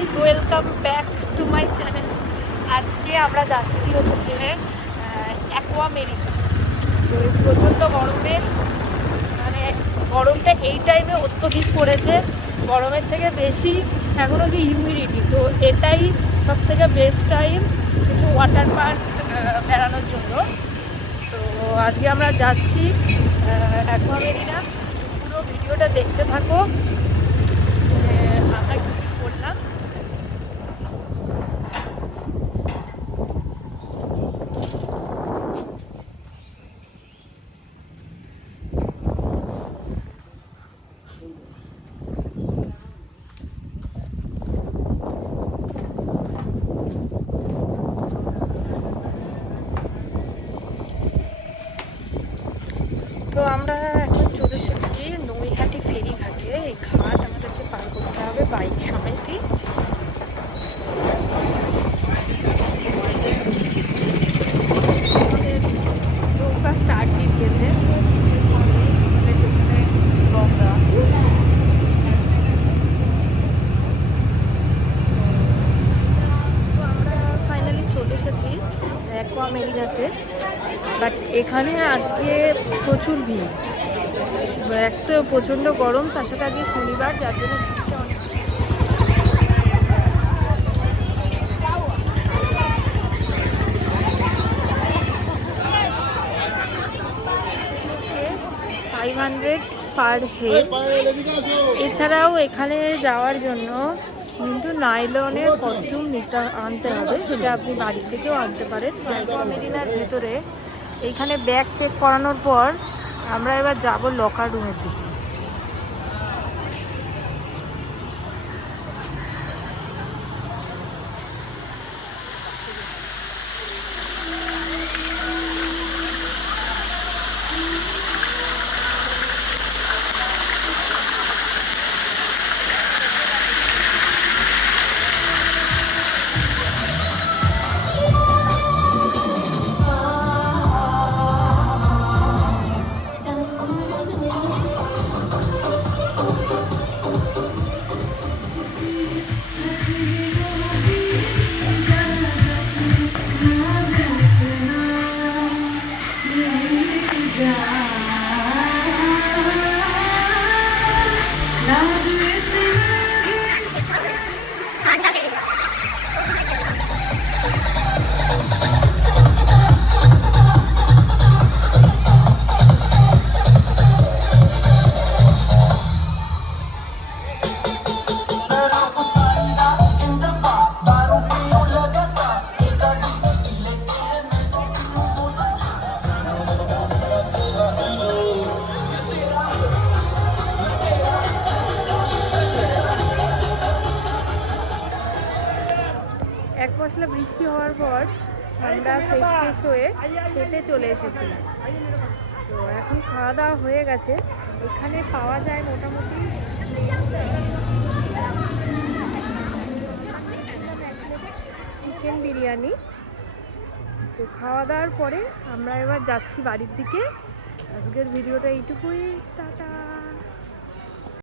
Guys, welcome back to my channel. আজকে আমরা যাচ্ছি হচ্ছে অ্যাকোয়ামেরিকা। তো এই প্রচণ্ড গরমে মানে গরমটা এই টাইমে অত্যধিক পড়েছে, গরমের থেকে বেশি এখন হচ্ছে হিউমিডিটি। তো এটাই সব থেকে বেস্ট টাইম কিছু ওয়াটার পার্ক বেড়ানোর জন্য। তো আজকে আমরা যাচ্ছি অ্যাকোয়ামেরিকা। পুরো ভিডিওটা দেখতে থাকো, আমরা কী কী করলাম। তো আমরা এখন চলে এসেছি নৈহাটি ফেরিঘাটে। এই ঘাট আমাদেরকে পার করতে হবে বাইক সমেতই। আমাদের নৌকা স্টার্ট দিয়ে দিয়েছে, আমাদের পেছনে গঙ্গা। তো আমরা ফাইনালি চলে এসেছি অ্যাকোয়ামেরিকাতে। বাট এখানে আজকে প্রচুর ভিড়, এক তো প্রচণ্ড গরম, তার সাথে আজকে শনিবার, যার জন্য ভিড়টা অনেক। 500 পার হেড। এছাড়াও এখানে যাওয়ার জন্য কিন্তু নাইলনের কস্টিউম আনতে হবে, যেটা আপনি বাড়ি থেকেও আনতে পারেন। অ্যাকোয়ামেরিনার ভেতরে এইখানে ব্যাগ চেক করানোর পর আমরা এবার যাব লকার রুমের দিকে। এক পশলা বৃষ্টি হওয়ার পর আমরা ফ্রেশ হয়ে খেতে চলে এসেছিলাম। তো এখন খাওয়া দাওয়া হয়ে গেছে। এখানে পাওয়া যায় মোটামুটি চিকেন বিরিয়ানি। তো খাওয়া দাওয়ার পরে আমরা এবার যাচ্ছি বাড়ির দিকে। আজকের ভিডিওটা এইটুকুই, টাটা।